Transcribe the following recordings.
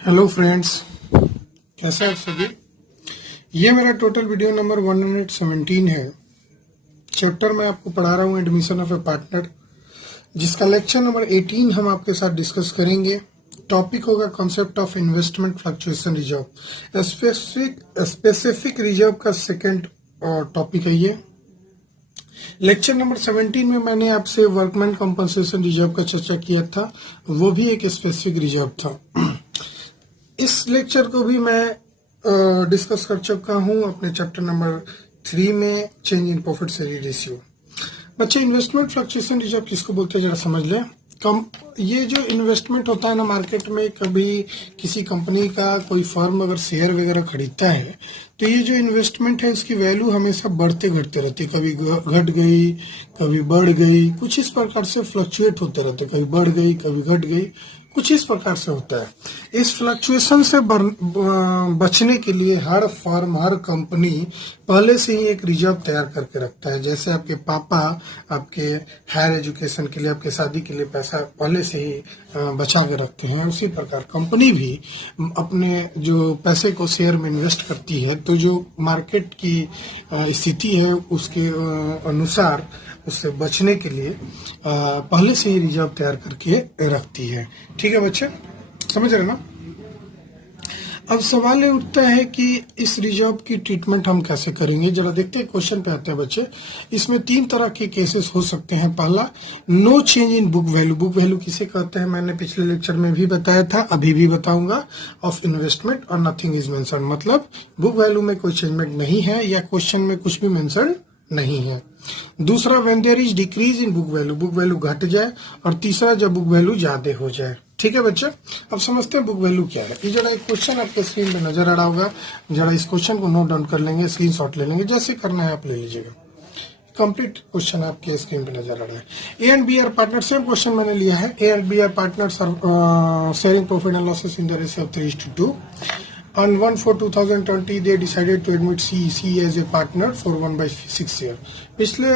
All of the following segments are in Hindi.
हेलो फ्रेंड्स, कैसे हैं आप सभी। ये मेरा टोटल वीडियो नंबर 117 है। चैप्टर में आपको पढ़ा रहा हूँ एडमिशन ऑफ ए पार्टनर, जिसका लेक्चर नंबर 18 हम आपके साथ डिस्कस करेंगे। टॉपिक होगा concept of investment fluctuation reserve. Specific reserve का सेकंड टॉपिक है ये। लेक्चर नंबर 17 में मैंने आपसे वर्कमैन कंपनसेशन रिजर्व का चर्चा किया था, वो भी एक स्पेसिफिक रिजर्व था। इस लेक्चर को भी मैं डिस्कस कर चुका हूं अपने चैप्टर नंबर 3 में, change in profit sharing ratio. बच्चे, इन्वेस्टमेंट फ्लक्चुएशन रिजर्व किसको बोलते हैं जरा समझ लें। ये जो इन्वेस्टमेंट होता है ना मार्केट में, कभी किसी कंपनी का कोई फर्म अगर शेयर वगैरह खरीदता है तो ये जो इन्वेस्टमेंट है इसकी वैल्यू हमेशा बढ़ते घटते रहती है। कभी घट गई, कभी बढ़ गई, कुछ इस प्रकार से फ्लक्चुएट होते रहते। कभी बढ़ गई, कभी घट गई, कुछ इस प्रकार से होता है। इस फ्लक्चुएशन से बचने के लिए हर फर्म, हर कंपनी पहले से ही एक रिजर्व तैयार करके रखता है। जैसे आपके पापा आपके हायर एजुकेशन के लिए, आपके शादी के लिए पैसा पहले से ही बचा के रखते हैं, उसी प्रकार कंपनी भी अपने जो पैसे को शेयर में इन्वेस्ट करती है तो जो मार्केट की स्थिति है उसके अनुसार उससे बचने के लिए पहले से ही रिजर्व तैयार करके रखती है। ठीक है बच्चे, समझ रहे ना। अब सवाल ये उठता है कि इस रिजर्व की ट्रीटमेंट हम कैसे करेंगे। जरा देखते हैं, क्वेश्चन पे आते हैं बच्चे। इसमें 3 तरह के केसेस हो सकते हैं। पहला, no change in book value. Book value किसे कहते हैं मैंने पिछले लेक्चर में भी बताया था, अभी भी बताऊंगा। ऑफ इन्वेस्टमेंट और नथिंग इज मेंशन, मतलब बुक वैल्यू में कोई चेंजमेंट नहीं है या क्वेश्चन में कुछ भी मेंशन नहीं है। दूसरा, when there is decrease in book value, book value घट जाए। और तीसरा, जब बुक वैल्यू ज्यादा हो जाए। ठीक है बच्चे, अब समझते हैं बुक वैल्यू क्या है। ये जरा एक क्वेश्चन आपके स्क्रीन पे नजर आ रहा होगा, जरा इस क्वेश्चन को नोट डाउन कर लेंगे, स्क्रीनशॉट ले लेंगे, जैसे करना है आप ले लीजिएगा। कंप्लीट क्वेश्चन आपके स्क्रीन पे नजर आ रहा है। A and B are partner, same question मैंने लिया है। A and B are partners are sharing profit and losses in the ratio of 3:2. On 1/4/2020, they decided to admit C as a partner for 1/6 year. पिछले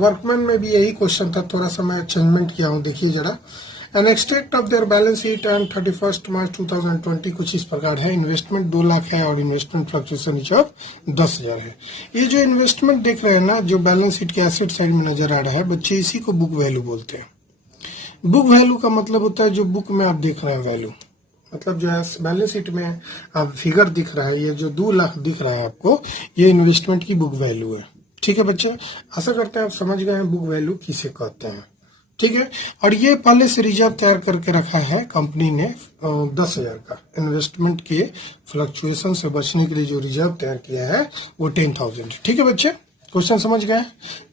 वर्कमैन में भी यही क्वेश्चन था, थोड़ा सा मैं चेंजमेंट किया हूँ, देखिए जरा। An extract of their balance sheet and 31 मार्च 2020 कुछ इस प्रकार है। इन्वेस्टमेंट 2 लाख है और इन्वेस्टमेंट फ्लक्चुएशन रिजर्व 10,000 है। ये जो इन्वेस्टमेंट देख रहे हैं ना, जो बैलेंस शीट के एसेट साइड में नजर आ रहा है बच्चे, इसी को बुक वैल्यू बोलते हैं। बुक वैल्यू का मतलब होता है जो बुक में आप देख रहे हैं वैल्यू, मतलब जो है बैलेंस शीट में आप फिगर दिख रहा है, ये जो 2 लाख दिख रहा है आपको, ये इन्वेस्टमेंट की बुक वैल्यू है। ठीक है बच्चे, आशा करते हैं आप समझ गए हैं बुक वैल्यू किसे कहते हैं। ठीक है, और ये पहले से रिजर्व तैयार करके रखा है कंपनी ने 10,000 का। इन्वेस्टमेंट के फ्लक्चुएशन से बचने के लिए जो रिजर्व तैयार किया है वो 10,000। ठीक है बच्चे, क्वेश्चन समझ गए।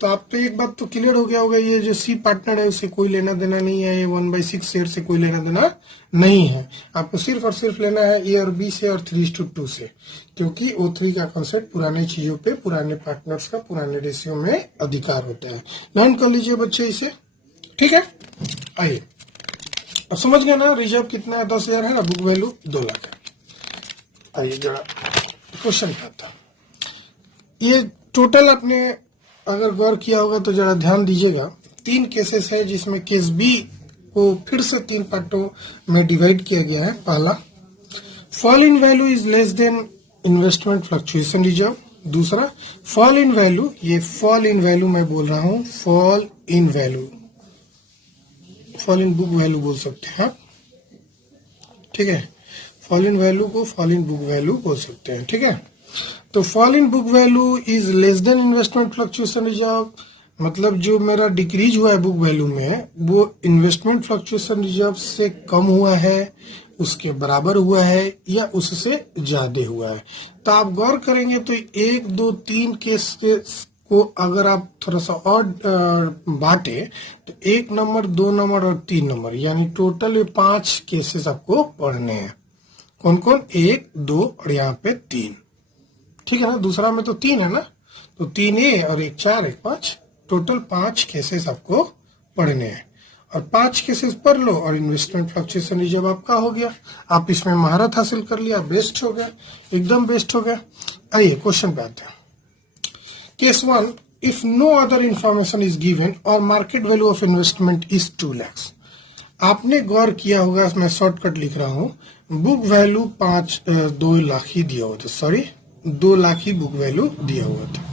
तो आपको एक बात तो क्लियर हो गया होगा, ये जो सी पार्टनर है उससे कोई लेना देना नहीं है, ये 1/6 शेयर से कोई लेना देना नहीं है। आपको सिर्फ और सिर्फ लेना है ए और बी से और 3:2 से, क्योंकि O3 का कॉन्सेप्ट पुराने चीजों पे, पुराने पार्टनर्स का पुराने रेशियो में अधिकार होता है। लर्न कर लीजिए बच्चे इसे। ठीक है, आइए अब समझ गए ना रिजर्व कितना है, 10,000 है ना, बुक वैल्यू 2 लाख है। आइए जरा क्वेश्चन क्या था। ये टोटल आपने अगर गौर किया होगा तो जरा ध्यान दीजिएगा, 3 केसेस है जिसमें केस बी को फिर से 3 पार्टों में डिवाइड किया गया है। पहला, fall in value is less than investment fluctuation reserve. दूसरा, फॉल इन वैल्यू, ये फॉल इन वैल्यू मैं बोल रहा हूं, fall in value, fall in book value बोल सकते हैं आप। ठीक है, फॉल इन वैल्यू को फॉल इन बुक वैल्यू बोल सकते हैं। ठीक है, तो fall in book value is less than investment fluctuation reserve, मतलब जो मेरा डिक्रीज हुआ है बुक वैल्यू में वो इन्वेस्टमेंट फ्लक्चुएशन रिजर्व से कम हुआ है, उसके बराबर हुआ है या उससे ज्यादा हुआ है। तो आप गौर करेंगे तो 1, 2, 3 केस को अगर आप थोड़ा सा और बांटे तो 1 नंबर, 2 नंबर और 3 नंबर, यानी टोटल 5 केसेस आपको पढ़ने हैं। कौन कौन? 1, 2 और यहाँ पे 3। ठीक है ना, दूसरा में तो 3 है ना, तो 3A और 1 4 1 5, टोटल 5 केसेस आपको पढ़ने हैं। और 5 केसेस पढ़ लो और इन्वेस्टमेंट फ्लक्चुएशन रिजर्व आपका हो गया। आप इसमें महारत हासिल कर लिया, बेस्ट हो गया, एकदम बेस्ट हो गया। आइए क्वेश्चन पे आते हैं। Case 1, if no other information is given और market value of investment is 2 lakhs। आपने गौर किया होगा, मैं शॉर्टकट लिख रहा हूं, बुक वैल्यू 2 लाख ही दिया हुआ था, सॉरी 2 लाख ही बुक वैल्यू दिया हुआ था।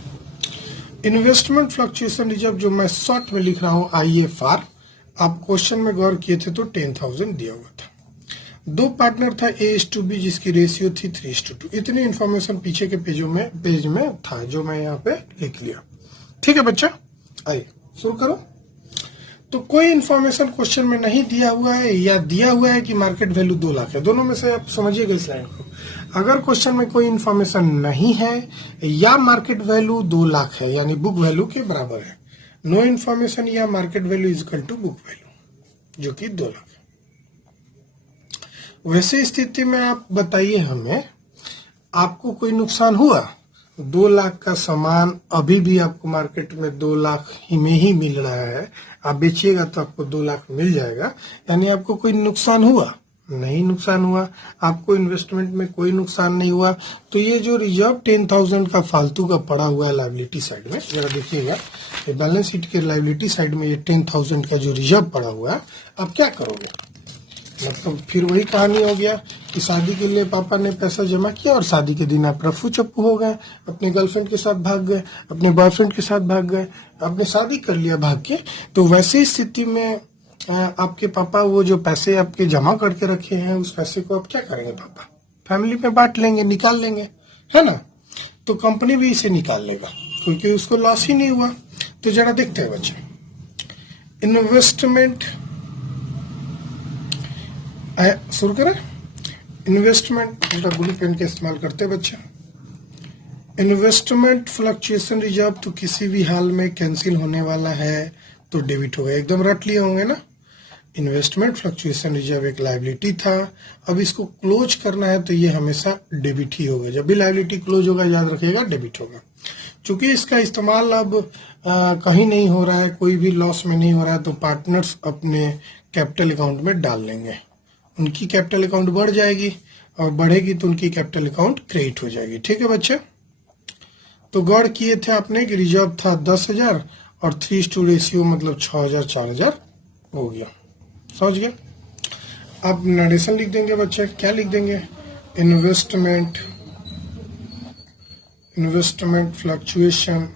इन्वेस्टमेंट फ्लक्चुएशन रिजर्व जो मैं शॉर्ट में लिख रहा हूं IFR, आप क्वेश्चन में गौर किए थे तो 10,000 दिया हुआ था। 2 पार्टनर था A:B जिसकी रेशियो थी 3:2। इतनी इंफॉर्मेशन पीछे के पेज में था जो मैं यहाँ पे लिख लिया। ठीक है बच्चा, आइए शुरू करो। तो कोई इंफॉर्मेशन क्वेश्चन में नहीं दिया हुआ है या दिया हुआ है कि मार्केट वैल्यू 2 लाख है, दोनों में से आप समझिएगा इस लाइन को। अगर क्वेश्चन में कोई इंफॉर्मेशन नहीं है या मार्केट वैल्यू 2 लाख है यानी बुक वैल्यू के बराबर है, नो इंफॉर्मेशन या market value is equal to book value जो कि 2 लाख है। वैसे स्थिति में आप बताइए हमें, आपको कोई नुकसान हुआ? 2 लाख का सामान अभी भी आपको मार्केट में 2 लाख ही में ही मिल रहा है, आप बेचिएगा तो आपको 2 लाख मिल जाएगा, यानी आपको कोई नुकसान हुआ? नहीं नुकसान हुआ। आपको इन्वेस्टमेंट में कोई नुकसान नहीं हुआ। तो ये जो रिजर्व 10,000 का फालतू का पड़ा हुआ है लायबिलिटी साइड में, जरा देखिएगा बैलेंस शीट के लायबिलिटी साइड में ये 10,000 का जो रिजर्व पड़ा हुआ है, आप क्या करोगे? मतलब फिर वही कहानी हो गया कि शादी के लिए पापा ने पैसा जमा किया और शादी के दिन आप रफू चप्पू हो गए, अपने गर्लफ्रेंड के साथ भाग गए, अपने बॉयफ्रेंड के साथ भाग गए, आपने शादी कर लिया भाग के। तो वैसी स्थिति में आपके पापा वो जो पैसे आपके जमा करके रखे हैं उस पैसे को आप क्या करेंगे? पापा फैमिली में बांट लेंगे, निकाल लेंगे, है ना? तो कंपनी भी इसे निकाल लेगा क्योंकि उसको लॉस ही नहीं हुआ। तो जरा देखते हैं बच्चे, इन्वेस्टमेंट शुरू करें। इन्वेस्टमेंट बुली पेन का इस्तेमाल करते हैं बच्चे। इन्वेस्टमेंट फ्लक्चुएशन रिजर्व तो किसी भी हाल में कैंसिल होने वाला है तो डेबिट होगा, एकदम रट लिए होंगे ना। इन्वेस्टमेंट फ्लक्चुएशन रिजर्व एक लायबिलिटी था, अब इसको क्लोज करना है तो ये हमेशा डेबिट ही होगा। जब भी लायबिलिटी क्लोज होगा याद रखिएगा डेबिट होगा। चूंकि इसका इस्तेमाल अब कहीं नहीं हो रहा है, कोई भी लॉस में नहीं हो रहा है, तो पार्टनर्स अपने कैपिटल अकाउंट में डाल लेंगे, उनकी कैपिटल अकाउंट बढ़ जाएगी और बढ़ेगी तो उनकी कैपिटल अकाउंट क्रेडिट हो जाएगी। ठीक है बच्चे, तो गौर किए थे आपने कि रिजर्व था 10,000 और 3:2 रेशियो मतलब 6,000 4,000 हो गया, समझ गया। अब नरेशन लिख देंगे बच्चे, क्या लिख देंगे? Investment fluctuation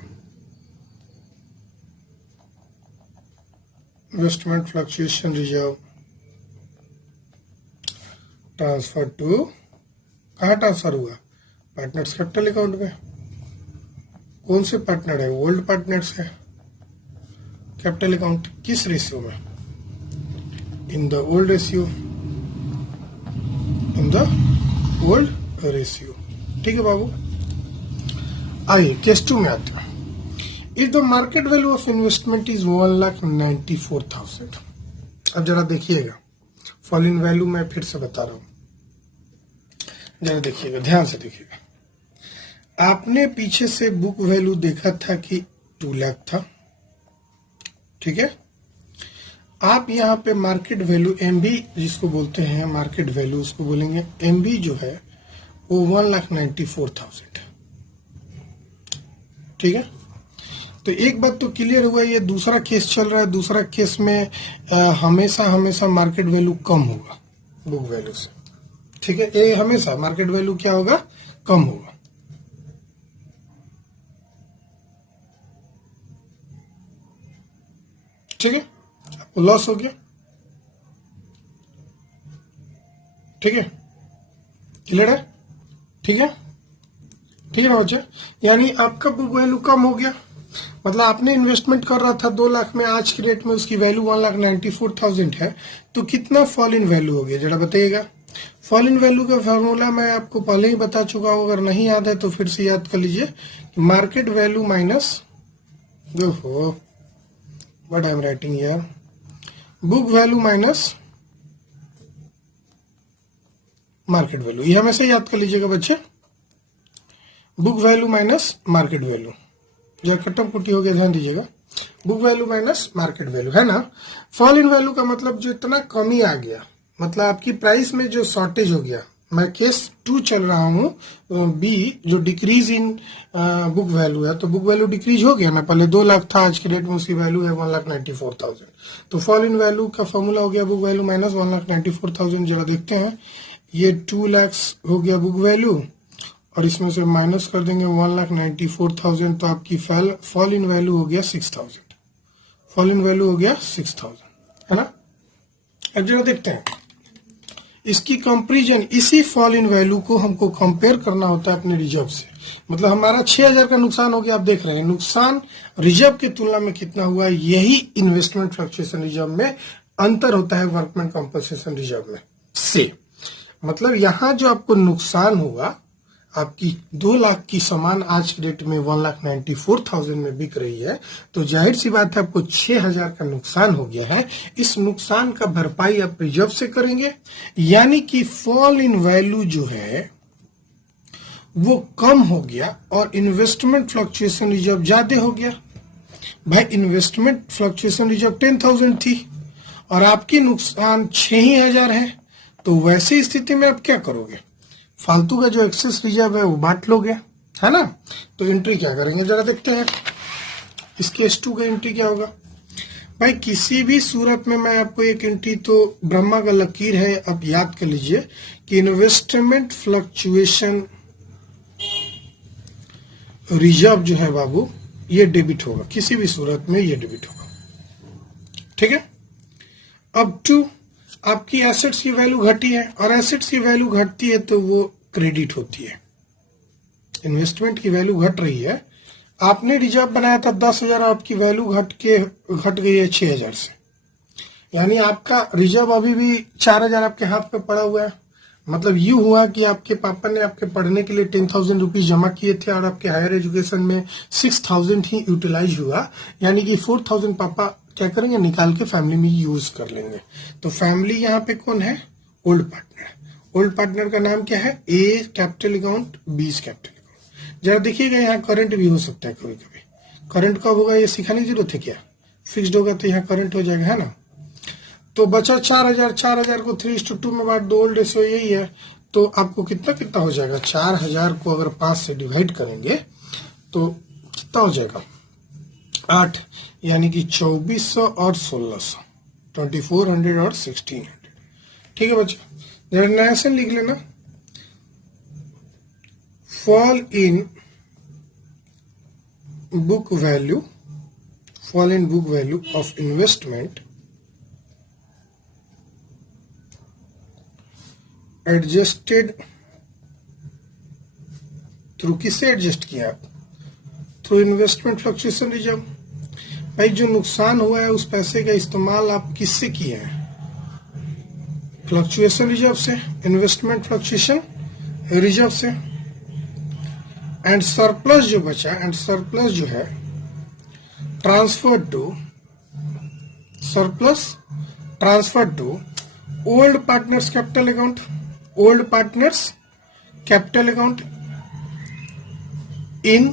reserve transfer to, कहाँ ट्रांसफर हुआ? पार्टनर्स कैपिटल अकाउंट में। कौन से पार्टनर है? ओल्ड पार्टनर्स है कैपिटल अकाउंट। किस रेशियो में? इन द ओल्ड रेशियो, ठीक है बाबू। आइए केस 2 में आते हैं। If the market value of investment is 1,94,000। अब जरा देखिएगा, फॉल इन वैल्यू मैं फिर से बता रहा हूं, जरा देखिएगा, ध्यान से देखिएगा। आपने पीछे से बुक वैल्यू देखा था कि 2 लाख था, ठीक है। आप यहाँ पे मार्केट वैल्यू MB जिसको बोलते हैं मार्केट वैल्यू, उसको बोलेंगे MB जो है वो 1,94,000, ठीक है। तो एक बात तो क्लियर हुआ, ये दूसरा केस चल रहा है, दूसरा केस में हमेशा मार्केट वैल्यू कम होगा बुक वैल्यू से, ठीक है। ये हमेशा मार्केट वैल्यू क्या होगा? कम होगा। ठीक है, आपको लॉस हो गया, ठीक है, क्लियर है? ठीक है, ठीक है ना बच्चे। यानी आपका बुक वैल्यू कम हो गया, मतलब आपने इन्वेस्टमेंट कर रहा था 2 लाख में, आज की रेट में उसकी वैल्यू 1,94,000 है, तो कितना फॉल इन वैल्यू हो गया जरा बताइएगा। फॉल इन वैल्यू का फॉर्मूला मैं आपको पहले ही बता चुका हूं, अगर नहीं याद है तो फिर से याद कर लीजिए। Market value minus what I am writing here, book value minus market value, ये हमेशा याद कर लीजिएगा बच्चे। Book value minus market value, जो कट्टम कुट्टी हो गया, ध्यान दीजिएगा। Book value minus market value, है ना। फॉल इन वैल्यू का मतलब जो इतना कमी आ गया, मतलब आपकी प्राइस में जो शॉर्टेज हो गया, मैं केस 2 चल रहा हूँ बी, जो डिक्रीज इन बुक वैल्यू है, तो बुक वैल्यू डिक्रीज हो गया ना, पहले 2 लाख था, आज के डेट में उसकी वैल्यू है 1,94,000। तो फॉल इन वैल्यू का फॉर्मूला हो गया बुक वैल्यू माइनस 1,94,000। जरा देखते हैं, ये 2 लाख हो गया बुक वैल्यू और इसमें से माइनस कर देंगे 1,94,000, तो आपकी फॉल इन वैल्यू हो गया 6,000। फॉल इन वैल्यू हो गया 6,000, है ना। अब जरा देखते हैं इसकी कंपैरिजन, इसी फॉल इन वैल्यू को हमको कंपेयर करना होता है अपने रिजर्व से। मतलब हमारा 6,000 का नुकसान हो गया, आप देख रहे हैं नुकसान रिजर्व की तुलना में कितना हुआ, यही इन्वेस्टमेंट फ्लक्चुएशन रिजर्व में अंतर होता है वर्कमैन कॉम्पनसेशन रिजर्व में से। मतलब यहाँ जो आपको नुकसान हुआ, आपकी 2 लाख की सामान आज की डेट में 1,94,000 में बिक रही है, तो जाहिर सी बात है आपको 6,000 का नुकसान हो गया है। इस नुकसान का भरपाई आप रिजर्व से करेंगे, यानी कि फॉल इन वैल्यू जो है वो कम हो गया और इन्वेस्टमेंट फ्लक्चुएशन रिजर्व ज्यादा हो गया। भाई इन्वेस्टमेंट फ्लक्चुएशन रिजर्व 10,000 थी और आपकी नुकसान 6,000 है, तो वैसी स्थिति में आप क्या करोगे, फालतू का जो एक्सेस रिजर्व है वो बांट लोगे, है ना। तो एंट्री क्या करेंगे जरा देखते हैं, इस केस 2 का एंट्री क्या होगा। भाई किसी भी सूरत में मैं आपको एक एंट्री, तो ब्रह्मा का लकीर है, आप याद कर लीजिए कि इन्वेस्टमेंट फ्लक्चुएशन रिजर्व जो है बाबू, ये डेबिट होगा, किसी भी सूरत में ये डेबिट होगा, ठीक है। अब 2, आपकी एसेट्स की वैल्यू घटी है और एसेट्स की वैल्यू घटती है तो वो क्रेडिट होती है। इन्वेस्टमेंट की वैल्यू घट रही है, आपने रिजर्व बनाया था 10,000, आपकी वैल्यू घट गई है 6,000 से, यानी आपका रिजर्व अभी भी 4,000 आपके हाथ पे पड़ा हुआ है। मतलब ये हुआ कि आपके पापा ने आपके पढ़ने के लिए 10,000 रुपीज जमा किए थे और आपके हायर एजुकेशन में 6,000 ही यूटिलाइज हुआ, यानी कि 4,000 पापा क्या करेंगे, निकाल के फैमिली में यूज कर लेंगे। तो फैमिली यहाँ पे कौन है, ओल्ड पार्टनर। ओल्ड पार्टनर का नाम क्या है, A capital account, B capital account. जरा देखिएगा यहाँ करंट भी हो सकता है कभी कभी, करंट कब होगा ये सिखाने की जरूरत है क्या, फिक्स्ड होगा तो यहाँ करंट हो जाएगा, है ना। तो बचा 4,000, 4,000 को 3:2 में बांट दो, ओल्ड रेशियो यही है, तो आपको कितना हो जाएगा, 4,000 को अगर 5 से डिवाइड करेंगे तो कितना हो जाएगा, 8, यानी कि 2,400 और 1,600, 2,400 और 1,600। ठीक है बच्चे, जरा नया से लिख लेना, fall in book value, fall in book value of investment adjusted through, किससे एडजस्ट किया आप, थ्रू इन्वेस्टमेंट फ्लक्चुएशन रिजर्व। भाई जो नुकसान हुआ है उस पैसे का इस्तेमाल आप किससे किए हैं, फ्लक्चुएशन रिजर्व से, इन्वेस्टमेंट फ्लक्चुएशन रिजर्व से। एंड सरप्लस जो बचा, एंड सरप्लस जो है transfer to, surplus transfer to old partners capital account, old partners capital account in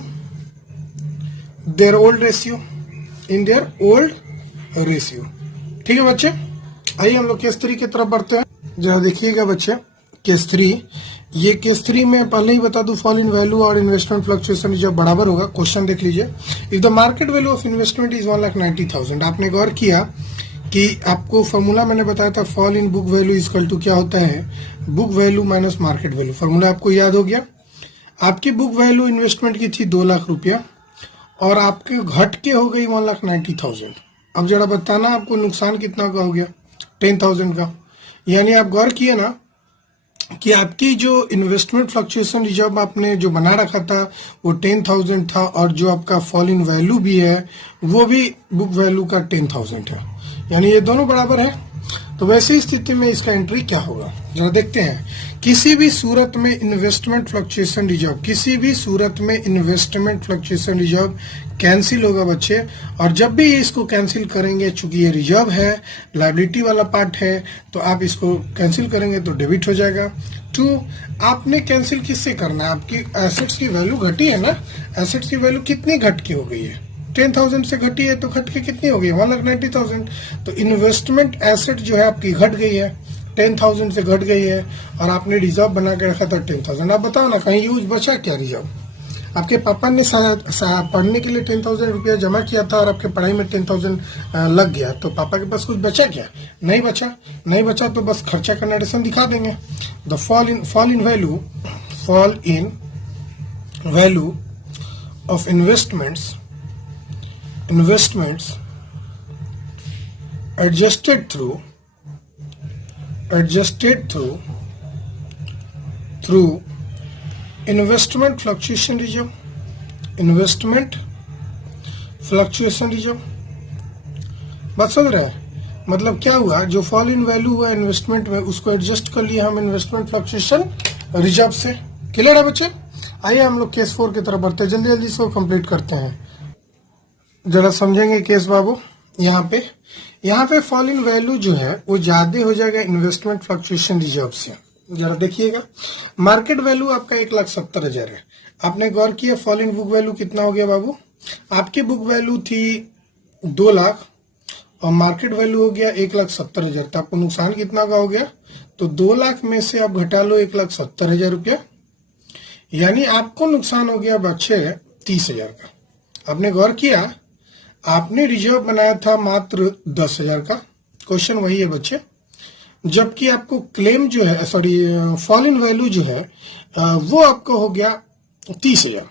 their old ratio, in their old ratio. ठीक है बच्चे, आइए हम लोग केस 3 की तरफ बढ़ते हैं। जरा देखिएगा बच्चे, केस 3, ये केस 3 में पहले ही बता दूं, फॉल इन वैल्यू और इन्वेस्टमेंट फ्लक्चुएशन जब बराबर होगा, क्वेश्चन देख लीजिए, if the market value of investment is 1,90,000। आपने गौर किया कि आपको फॉर्मूला मैंने बताया था, fall in book value equal to क्या होता है, book value minus market value. Formula आपको याद हो गया। आपकी बुक वैल्यू इन्वेस्टमेंट की थी 2 लाख रुपया और आपके घट के हो गई 1,90,000। अब जरा बताना आपको नुकसान कितना का हो गया, 10,000 का। यानी आप गौर किए ना कि आपकी जो इन्वेस्टमेंट फ्लक्चुएशन रिजर्व आपने जो बना रखा था वो 10,000 था और जो आपका फॉल इन वैल्यू भी है वो भी बुक वैल्यू का 10,000 है, यानी ये दोनों बराबर है। तो वैसी स्थिति में इसका एंट्री क्या होगा जरा देखते हैं। किसी भी सूरत में इन्वेस्टमेंट फ्लक्चुएशन रिजर्व, किसी भी सूरत में इन्वेस्टमेंट फ्लक्चुएशन रिजर्व कैंसिल होगा बच्चे, और जब भी इसको कैंसिल करेंगे, चूंकि ये रिजर्व है, लायबिलिटी वाला पार्ट है, तो आप इसको कैंसिल करेंगे तो डेबिट हो जाएगा। 2, आपने कैंसिल किससे करना है, आपकी एसेट्स की वैल्यू घटी है ना, एसेट्स की वैल्यू कितनी घट की हो गई है, 10,000 से घटी है, तो घट के कितनी हो गई, 1,90,000। तो इन्वेस्टमेंट एसेट जो है आपकी घट गई है 10,000 से घट गई है और आपने रिजर्व बना के रखा था 10,000। आप बताओ ना कहीं यूज बचा क्या रिजर्व? आपके पापा ने पढ़ने के लिए 10,000 रुपया जमा किया था और आपके पढ़ाई में 10,000 लग गया, तो पापा के पास कुछ बचा क्या? नहीं बचा। नहीं बचा तो बस खर्चा का नरेशन दिखा देंगे। The fall in value of investments adjusted through investment fluctuation reserve। बात समझ रहे हैं? मतलब क्या हुआ, जो फॉल इन वैल्यू हुआ इन्वेस्टमेंट में उसको एडजस्ट कर लिया हम इन्वेस्टमेंट फ्लक्चुएशन रिजर्व से। क्लियर है बच्चे? आइए हम लोग केस 4 की तरफ बढ़ते हैं, जल्दी जल्दी इसको कंप्लीट करते हैं। जरा समझेंगे केस बाबू। यहाँ पे फॉल इन वैल्यू जो है वो ज्यादा हो जाएगा इन्वेस्टमेंट फ्लक्चुएशन रिजर्व से। जरा देखिएगा, मार्केट वैल्यू आपका 1,70,000 है। आपने गौर किया फॉल इन बुक वैल्यू कितना हो गया बाबू? आपकी बुक वैल्यू थी 2 लाख और मार्केट वैल्यू हो गया 1,70,000। तो आपको नुकसान कितना का हो गया? तो 2 लाख में से आप घटा लो 1,70,000 रुपया, यानी आपको नुकसान हो गया बच्चे 30,000 का। आपने गौर किया, आपने रिजर्व बनाया था मात्र 10,000 का। क्वेश्चन वही है बच्चे, जबकि आपको क्लेम जो है फॉल इन वैल्यू जो है वो आपको हो गया 30,000,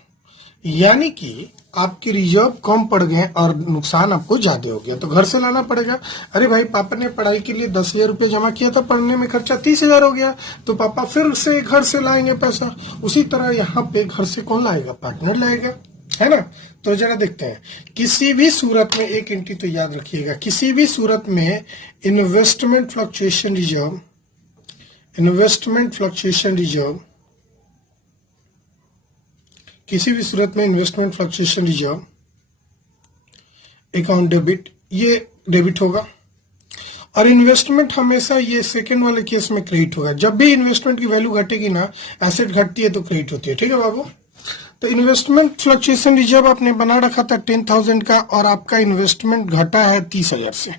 यानी कि आपके रिजर्व कम पड़ गए और नुकसान आपको ज्यादा हो गया। तो घर से लाना पड़ेगा। अरे भाई, पापा ने पढ़ाई के लिए 10,000 रुपये जमा किया था, पढ़ने में खर्चा 30,000 हो गया, तो पापा फिर से घर से लाएंगे पैसा। उसी तरह यहाँ पे घर से कौन लाएगा? पार्टनर लाएगा, है ना? तो जरा देखते हैं, किसी भी सूरत में एक एंट्री तो याद रखिएगा, किसी भी सूरत में इन्वेस्टमेंट फ्लक्चुएशन रिजर्व किसी भी सूरत में investment fluctuation reserve account debit, ये डेबिट होगा। और इन्वेस्टमेंट हमेशा ये सेकंड वाले केस में क्रेडिट होगा। जब भी इन्वेस्टमेंट की वैल्यू घटेगी ना, एसेट घटती है तो क्रेडिट होती है। ठीक है बाबू? तो इन्वेस्टमेंट फ्लक्चुएशन रिजर्व आपने बना रखा था 10,000 का और आपका इन्वेस्टमेंट घटा है 30,000 से,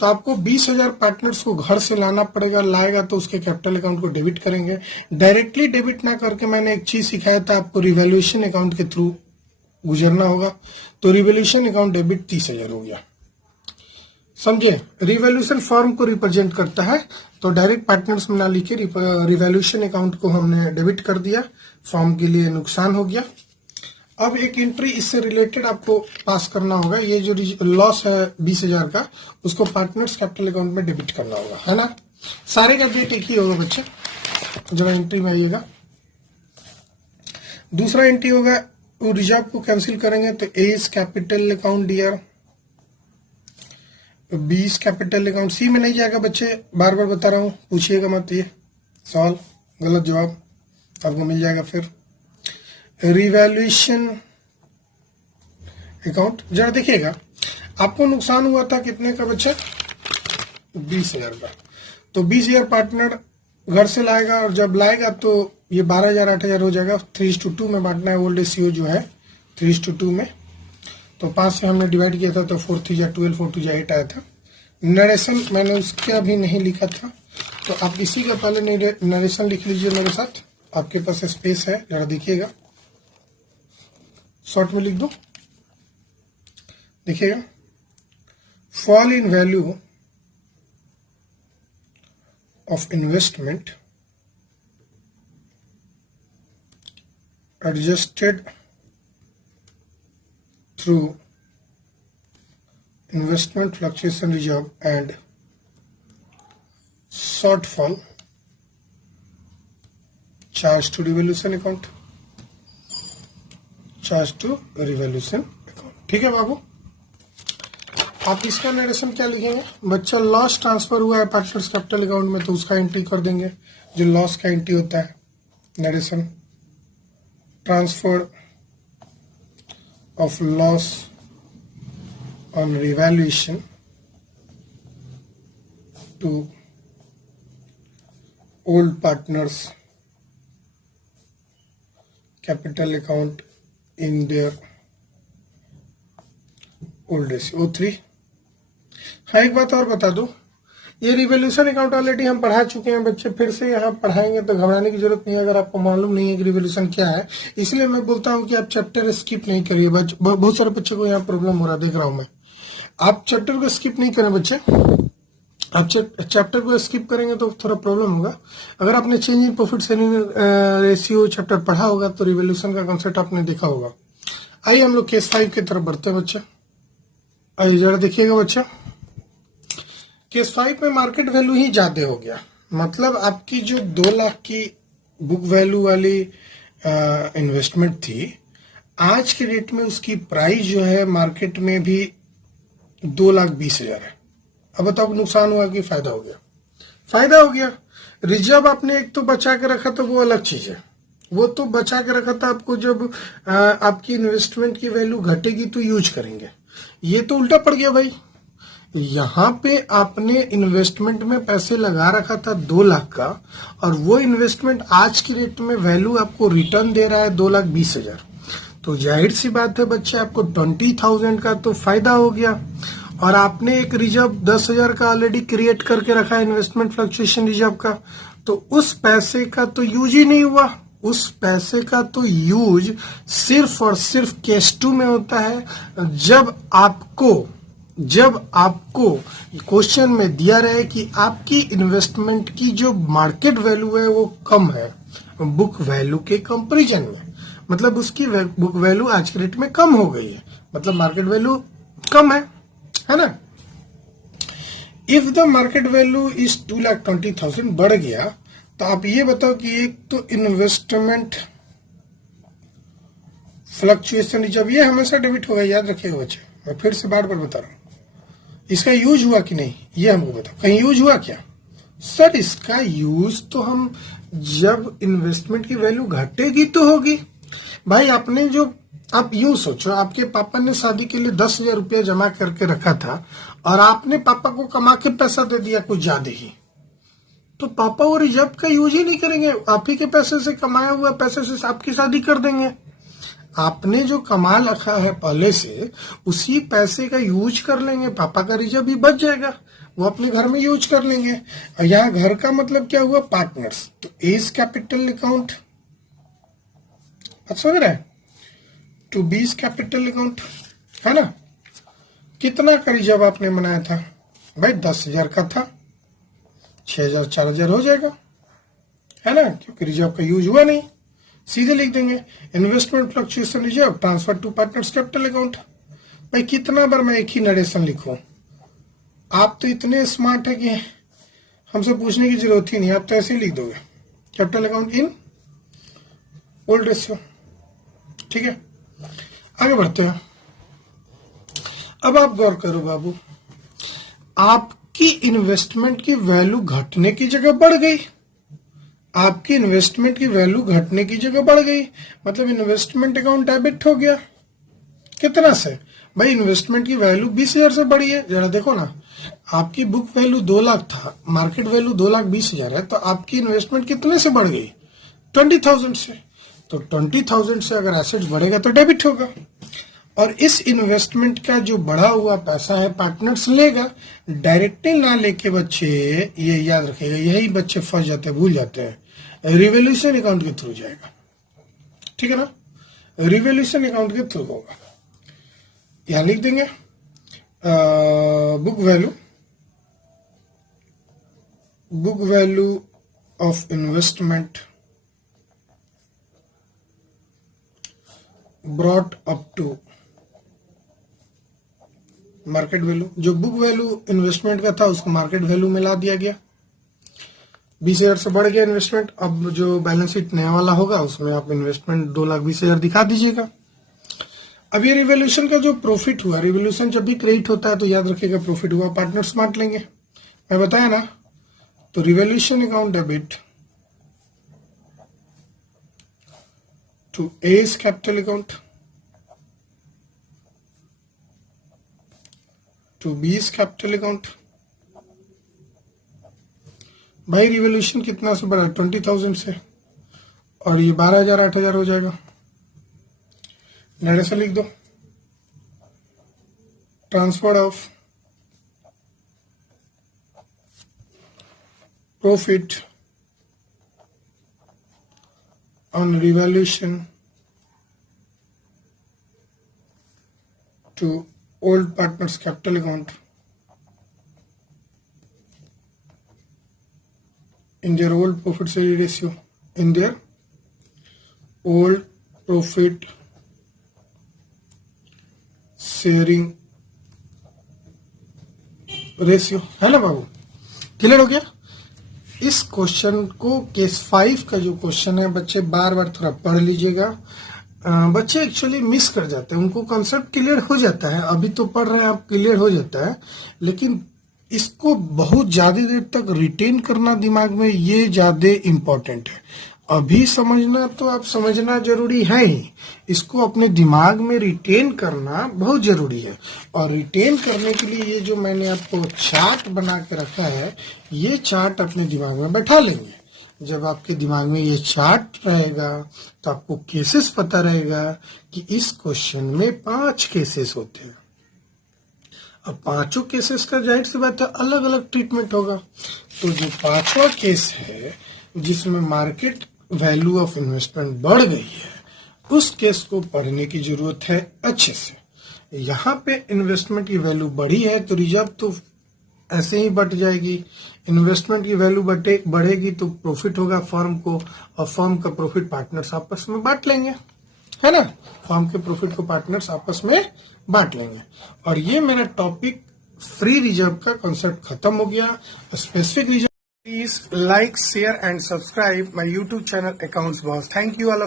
तो आपको 20,000 पार्टनर्स को घर से लाना पड़ेगा। लाएगा तो उसके कैपिटल अकाउंट को डेबिट करेंगे। डायरेक्टली डेबिट ना करके मैंने एक चीज सिखाया था आपको, रिवैल्यूएशन अकाउंट के थ्रू गुजरना होगा। तो रिवैल्यूएशन अकाउंट डेबिट 30,000 हो गया। समझे? रिवैल्यूएशन फॉर्म को रिप्रेजेंट करता है, तो डायरेक्ट पार्टनर्स में ना लिखे रिवैल्यूएशन अकाउंट को हमने डेबिट कर दिया। फॉर्म के लिए नुकसान हो गया। अब एक एंट्री इससे रिलेटेड आपको पास करना होगा। ये जो लॉस है 20,000 का, उसको पार्टनर्स कैपिटल अकाउंट में डेबिट करना होगा, है ना? सारे का डेट एक ही होगा बच्चे। जरा एंट्री में आइएगा। दूसरा एंट्री होगा, वो रिजर्व को कैंसिल करेंगे तो A is capital account dear, B is capital account. C में नहीं जाएगा बच्चे, बार बार बता रहा हूं, पूछिएगा मत ये सवाल, गलत जवाब आपको मिल जाएगा। फिर रिवैल्यूएशन अकाउंट, जरा देखिएगा, आपको नुकसान हुआ था कितने का बच्चे? 20,000 का। तो 20,000 पार्टनर घर से लाएगा और जब लाएगा तो ये 12,000 8,000 हो जाएगा। 3:2 में बांटना है। ओल्ड रेशियो जो है 3:2 में, तो 5 से हमने डिवाइड किया था तो 4 3 12 4 2 8 आया था। नरेशन मैंने उसका भी नहीं लिखा था, तो आप इसी का पहले नरेशन लिख लीजिए मेरे साथ। आपके पास स्पेस है, जरा देखिएगा, शॉर्ट में लिख दो। देखिएगा, fall in value of investment adjusted through investment fluctuation reserve and shortfall charge to revaluation account, charge to revaluation account. ठीक है बाबू? आप इसका नरेशन क्या लिखेंगे बच्चा? लॉस ट्रांसफर हुआ है पार्टनर्स कैपिटल अकाउंट में, तो उसका एंट्री कर देंगे, जो लॉस का एंट्री होता है। Narration, transfer of loss on revaluation to old partners capital account in their old ratio O3। हाँ, एक बात और बता दो, ये रिवोल्यूशन अकाउंट ऑलरेडी हम पढ़ा चुके हैं बच्चे, फिर से यहाँ पढ़ाएंगे तो घबराने की जरूरत नहीं है अगर आपको मालूम नहीं है कि रिवोल्यूशन क्या है। इसलिए मैं बोलता हूँ कि आप चैप्टर स्किप नहीं करिए। बहुत सारे बच्चों को यहाँ प्रॉब्लम हो रहा है, देख रहा हूँ मैं। आप चैप्टर को स्किप नहीं करें बच्चे। आप चैप्टर को स्किप करेंगे तो थोड़ा प्रॉब्लम होगा। अगर आपने change in profit sharing ratio chapter पढ़ा होगा तो रिवोल्यूशन का कॉन्सेप्ट आपने देखा होगा। आइए हम लोग केस 5 की तरफ बढ़ते हैं बच्चा। आइए जरा देखिएगा बच्चा, केस 5 में मार्केट वैल्यू ही ज्यादा हो गया। मतलब आपकी जो 2 लाख की बुक वैल्यू वाली इन्वेस्टमेंट थी, आज के डेट में उसकी प्राइस जो है मार्केट में भी 2,20,000 है। अब बताओ नुकसान हुआ कि फायदा हो गया? फायदा हो गया। रिजर्व आपने एक तो बचा के रखा था, वो अलग चीज है। वो तो बचा के रखा था, आपको जब आपकी इन्वेस्टमेंट की वैल्यू घटेगी तो यूज करेंगे। ये तो उल्टा पड़ गया भाई। यहाँ पे आपने इन्वेस्टमेंट में पैसे लगा रखा था 2 लाख का, और वो इन्वेस्टमेंट आज की रेट में वैल्यू आपको रिटर्न दे रहा है 2,20,000। तो जाहिर सी बात है बच्चे, आपको 20,000 का तो फायदा हो गया। और आपने एक रिजर्व 10,000 का ऑलरेडी क्रिएट करके रखा है, इन्वेस्टमेंट फ्लक्चुएशन रिजर्व का, तो उस पैसे का तो यूज ही नहीं हुआ। उस पैसे का तो यूज सिर्फ और सिर्फ केस 2 में होता है, जब आपको क्वेश्चन में दिया रहे कि आपकी इन्वेस्टमेंट की जो मार्केट वैल्यू है वो कम है बुक वैल्यू के कंपैरिजन में। मतलब उसकी बुक वैल्यू आज के रेट में कम हो गई है, मतलब मार्केट वैल्यू कम है ना। If the market value is 2,20,000 बढ़ गया, तो आप ये बताओ कि एक तो इन्वेस्टमेंट फ्लक्चुएशन जब ये हमेशा डेबिट होगा, याद रखिएगा बच्चे, मैं फिर से बार बार बता रहा हूं। इसका यूज हुआ कि नहीं ये हमको बताओ, कहीं यूज हुआ क्या? सर इसका यूज तो हम जब इन्वेस्टमेंट की वैल्यू घटेगी तो होगी। भाई आपने जो, आप यूं सोचो, आपके पापा ने शादी के लिए 10,000 रुपया जमा करके रखा था और आपने पापा को कमा के पैसा दे दिया कुछ ज्यादा ही, तो पापा वो रिजर्व का यूज ही नहीं करेंगे। आप ही के पैसे से, कमाया हुआ पैसे से आपकी शादी कर देंगे। आपने जो कमा रखा है पहले से, उसी पैसे का यूज कर लेंगे। पापा का रिजर्व भी बच जाएगा, वो अपने घर में यूज कर लेंगे। यहाँ घर का मतलब क्या हुआ? पार्टनर्स। तो एज कैपिटल अकाउंट, समझ रहे हैं, टू बीज कैपिटल अकाउंट, है ना। कितना का रिजर्व आपने बनाया था भाई? 10,000 का था, 6,000 4,000 हो जाएगा, है ना, क्योंकि रिजर्व का यूज हुआ नहीं। सीधे लिख देंगे investment fluctuation reserve transfer to partners capital account. भाई कितना बार मैं एक ही नरेशन लिखूं? आप तो इतने स्मार्ट है कि हमसे पूछने की जरूरत ही नहीं, आप तो ऐसे ही लिख दोगे capital account in old ratio. ठीक है, आगे बढ़ते हैं। अब आप गौर करो बाबू, आपकी इन्वेस्टमेंट की वैल्यू घटने की जगह बढ़ गई। आपकी इन्वेस्टमेंट की वैल्यू घटने की जगह बढ़ गई, मतलब इन्वेस्टमेंट अकाउंट डेबिट हो गया। कितना से? भाई इन्वेस्टमेंट की वैल्यू 20,000 से बढ़ी है। जरा देखो ना, आपकी बुक वैल्यू 2 लाख था, मार्केट वैल्यू 2,20,000 है, तो आपकी इन्वेस्टमेंट कितने से बढ़ गई? 20,000 से। तो 20,000 से अगर एसेट्स बढ़ेगा तो डेबिट होगा, और इस इन्वेस्टमेंट का जो बढ़ा हुआ पैसा है पार्टनर्स लेगा। डायरेक्टली ना लेके बच्चे, ये याद रखेगा, यही बच्चे फंस जाते हैं, भूल जाते हैं। रिवोल्यूशन अकाउंट के थ्रू जाएगा, ठीक है ना, रिवोल्यूशन अकाउंट के थ्रू होगा। यहां लिख देंगे book value of investment brought up to market value. जो बुक वैल्यू इन्वेस्टमेंट का था उसको मार्केट वैल्यू में ला दिया गया। 20,000 से बढ़ गया इन्वेस्टमेंट। अब जो बैलेंस शीट नया वाला होगा उसमें आप इन्वेस्टमेंट 2,20,000 दिखा दीजिएगा। अब ये रिवोल्यूशन का जो प्रॉफिट हुआ, रिवोल्यूशन जब भी क्रेडिट होता है तो याद रखिएगा प्रॉफिट हुआ, पार्टनर्स बांट लेंगे, मैं बताया ना। तो revolution account debit to A's capital account to B's capital account. भाई रिवोल्यूशन कितना से बढ़ा? 20,000 से, और ये 12,000 8,000 हो जाएगा। डायरेक्ट से लिख दो transfer of profit on revaluation to old partners capital account in their old profit sharing ratio, in their old profit sharing ratio, है ना बाबू? क्लियर हो गया? इस क्वेश्चन को केस 5 का जो क्वेश्चन है बच्चे बार बार थोड़ा पढ़ लीजिएगा। बच्चे एक्चुअली मिस कर जाते हैं, उनको कॉन्सेप्ट क्लियर हो जाता है, अभी तो पढ़ रहे हैं आप, क्लियर हो जाता है, लेकिन इसको बहुत ज्यादा देर तक रिटेन करना दिमाग में, ये ज्यादा इम्पोर्टेंट है। अभी समझना तो आप समझना जरूरी है ही, इसको अपने दिमाग में रिटेन करना बहुत जरूरी है। और रिटेन करने के लिए ये जो मैंने आपको चार्ट बना के रखा है, ये चार्ट अपने दिमाग में बैठा लेंगे। जब आपके दिमाग में ये चार्ट रहेगा तो आपको केसेस पता रहेगा कि इस क्वेश्चन में 5 केसेस होते हैं। अब 5 केसेस का जाहिर सी बात है अलग अलग ट्रीटमेंट होगा। तो जो 5वां केस है जिसमें मार्केट वैल्यू ऑफ इन्वेस्टमेंट बढ़ गई है, उस केस को पढ़ने की जरूरत है अच्छे से। यहाँ पे इन्वेस्टमेंट की वैल्यू बढ़ी है तो रिजर्व तो ऐसे ही बढ़ जाएगी। इन्वेस्टमेंट की वैल्यू बढ़ेगी तो प्रॉफिट होगा फर्म को, और फर्म का प्रॉफिट पार्टनर्स आपस में बांट लेंगे, है ना? फर्म के प्रॉफिट को पार्टनर्स आपस में बांट लेंगे। और ये मेरा टॉपिक फ्री रिजर्व का कॉन्सेप्ट खत्म हो गया। Specific reserve, please like, share and subscribe my YouTube channel Accounts Boss. Thank you all of